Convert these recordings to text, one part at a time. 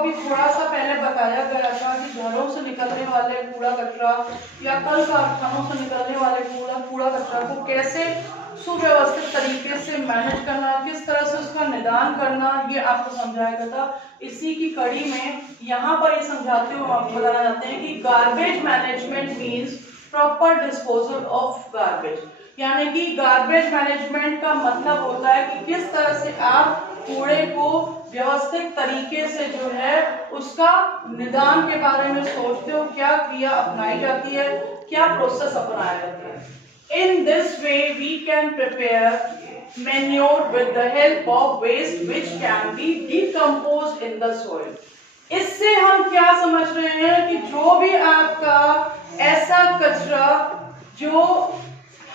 अभी थोड़ा सा पहले बताया गया था कि घरों से निकलने वाले कूड़ा कचरा या कल कारखानों से निकलने वाले कूड़ा कचरा को कैसे सुव्यवस्थित तरीके से मैनेज करना, किस तरह से उसका निदान करना, ये आपको समझाया गया था। इसी की कड़ी में यहाँ पर ये समझाते हुए आपको बताना चाहते हैं कि garbage management means proper disposal of garbage. यानी कि गार्बेज मैनेजमेंट का मतलब होता है कि किस तरह से आप कूड़े को व्यवस्थित तरीके से जो है उसका निदान के बारे में सोचते हो, क्या क्रिया अपनाई जाती है, क्या प्रोसेस अपनाया जाता है। In this way we can prepare manure with the help of waste which can be decomposed in the soil. इससे हम क्या समझ रहे हैं कि जो भी आपका ऐसा कचरा जो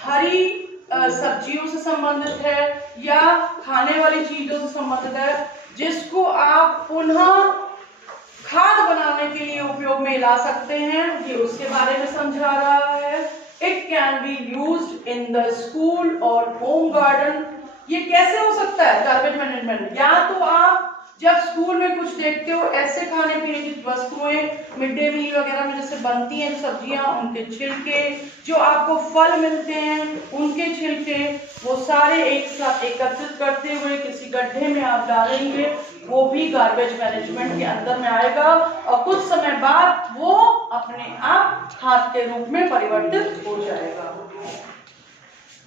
हरी सब्जियों से संबंधित है या खाने वाली चीजों से संबंधित है, जिसको आप पुनः खाद बनाने के लिए उपयोग में ला सकते हैं, ये उसके बारे में समझा रहा है। It can be used in the school or home garden. ये कैसे हो सकता है गार्बेज मैनेजमेंट? या तो आप जब स्कूल में कुछ देखते हो ऐसे खाने पीने की वस्तुएं मिड डे मील वगैरह में जैसे बनती हैं सब्जियां, उनके छिलके, जो आपको फल मिलते हैं उनके छिलके, वो सारे एक साथ एकत्रित करते हुए किसी गड्ढे में आप डालेंगे, वो भी गार्बेज मैनेजमेंट के अंदर में आएगा और कुछ समय बाद वो अपने आप खाद के रूप में परिवर्तित हो जाएगा।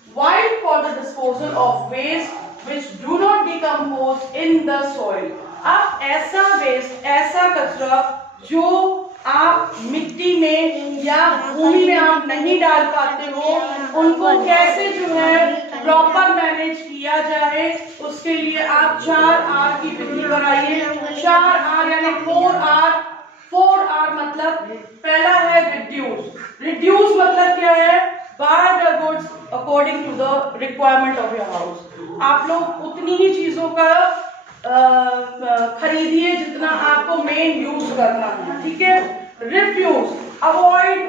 While for the disposal of waste which do not decompose in the soil, अब ऐसा वेस्ट, ऐसा कचरा जो आप मिट्टी में या भूमि में आप नहीं डाल पाते हो, उनको कैसे जो है प्रॉपर मैनेज किया जाए, उसके लिए आप 4R की विधि बनाइए। 4R यानी 4R। 4R मतलब पहला है रिड्यूस। रिड्यूस मतलब क्या है? Buy the goods according to the requirement of your house. आप लोग उतनी ही चीजों का खरीदिए जितना आपको मेन यूज करना है, ठीक है। Refuse, avoid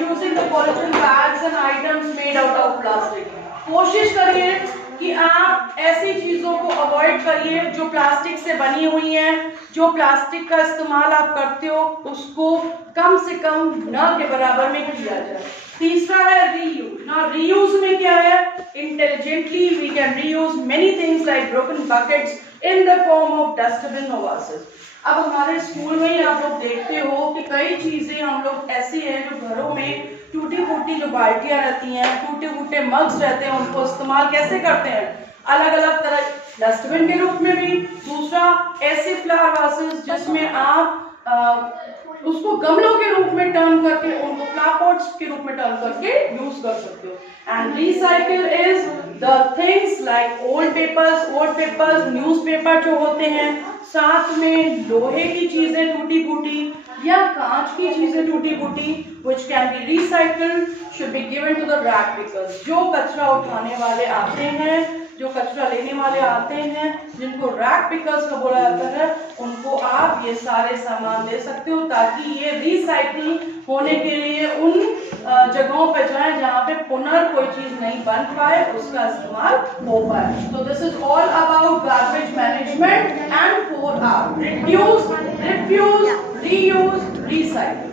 using the polythene bags and items made out of plastic. कोशिश करिए कि आप ऐसी चीजों को अवॉइड करिए जो प्लास्टिक से बनी हुई हैं, जो प्लास्टिक का इस्तेमाल आप करते हो उसको कम से कम न के बराबर में किया जाए। तीसरा है रीयूज। ना रीयूज में क्या है? Intelligently we can reuse many things like broken buckets in the form of dustbin और वासेस। अब हमारे स्कूल में ही आप लोग देखते हो कि कई चीजें हम लोग ऐसी हैं जो घरों में टूटी फूटी जो बाल्टियां रहती हैं, टूटे फूटे मग्स रहते हैं, उनको इस्तेमाल कैसे करते हैं? अलग अलग तरह डस्टबिन के रूप में भी। दूसरा ऐसे फ्लावर वासेस जिसमें आप उसको गमलों के रूप में टर्न करके उनको फ्लावर पॉट्स के रूप में टर्न करके यूज कर सकते हो। And recycle is the things like old papers, newspaper जो होते हैं, साथ में लोहे की चीजें टूटी फूटी या कांच की चीजें टूटी फूटी which can be recycled should be given to the rag pickers। जो कचरा उठाने वाले आते हैं, जो कचरा लेने वाले आते हैं, जिनको रैग पिकर्स का बोला जाता है, उनको आप ये सारे सामान दे सकते हो ताकि ये रिसाइकलिंग होने के लिए उन जगहों पे जाए जहाँ पे पुनः कोई चीज नहीं बन पाए, उसका इस्तेमाल हो पाए। तो this is all about garbage management and 4R: reduce, refuse, reuse, recycle.